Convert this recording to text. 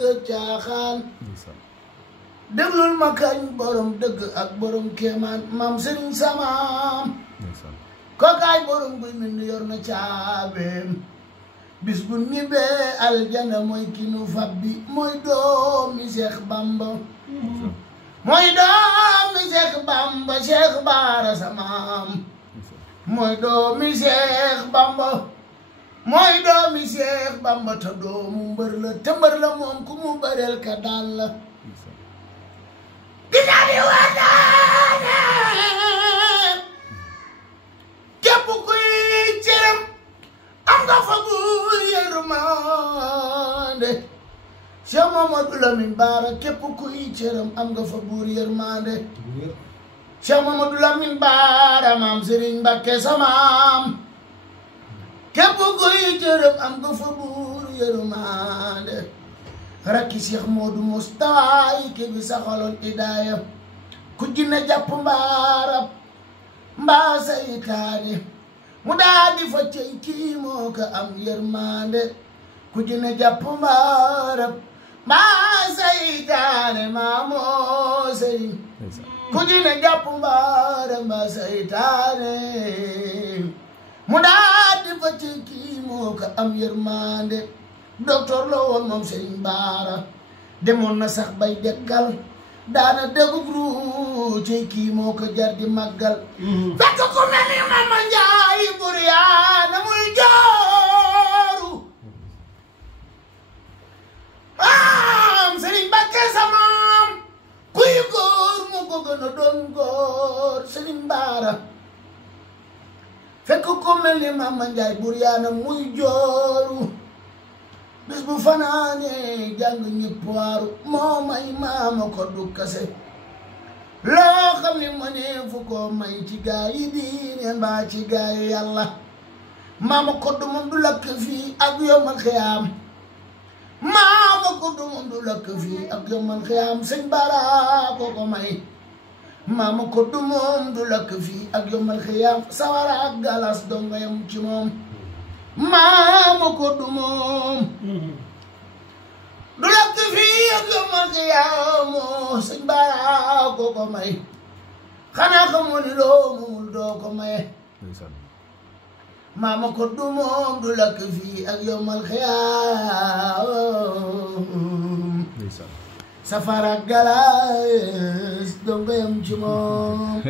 dëgg caaxaan déglul ma kañ borom dëgg ak borom kéemaan maam sëriñ samaam kookaay borom buy mel ni yor na caabeem bis bu ñibbee aljana mooy ki nu fab bi mooy doomi Seex Bamba mooy doomi Seex Bamba Seex Baara samaam mooy doomi Seex Bamba mooy doomi Seex Bamba te doomu mbër la te mbër la moom ku mu bëreel ka daal la ginnaaw yi waxtaane képp kuy cëram am nga fa buur yërmande Cheikh Mamadou Lamine Bara képp kuy cëram am nga fa buur yërmande Cheikh Mamadou Lamine Bara maam Serigne Mbacké samaam képp kuy cëram am nga fa buur yërmande rakki Cheikh Modou Moustapha yi ki bi saxaloon idaaya ku jinne jàpp mbaarab mbaa saytaane mu daa di fa cey kii moo ko am yërmande ku jinne jàpp mbaarab mbaa saytaane maa moo sëriñ ku jinne jàpp mbaarab mbaa saytaane mu daa di fa cey kii moo ko am yërmande docteur la woon moom Serigne Bara demoon na sax bay dekkal daana dégub ru ci kii moo ko jar di màggal fekk ku mel ni Mama Njaay bur yaa na muy jooru maam Serigne Mbacké samaam kuy góor mu ko gën a doon góor Serigne Bara fekk ku mel ni Mama Njaay bur yaa na muy jooru bis bu fanaane jàng ñëpp waaru moo may maama ko du kase loo xam ne ma ne fu ko may ci gaa yi diine mbaa ci gaa yi yàlla maama ko du moom du lakk fii ak yomal xiyaam maama ko du moom du lakk fii ak yomal xiyaam sëñ Bara ko ko may maama ko du moom du lakk fii ak yomal xiyaam sawara ak galas donga yam ci moom maama ko du moom du lakk fii ak yomal xiyaamu sëñ Bara ko ko may xanaa xamoo ni loo mumul doo ko maye maama ko du moom du lakk fii ak yomal xiyaamu safara galas donga yam ci moom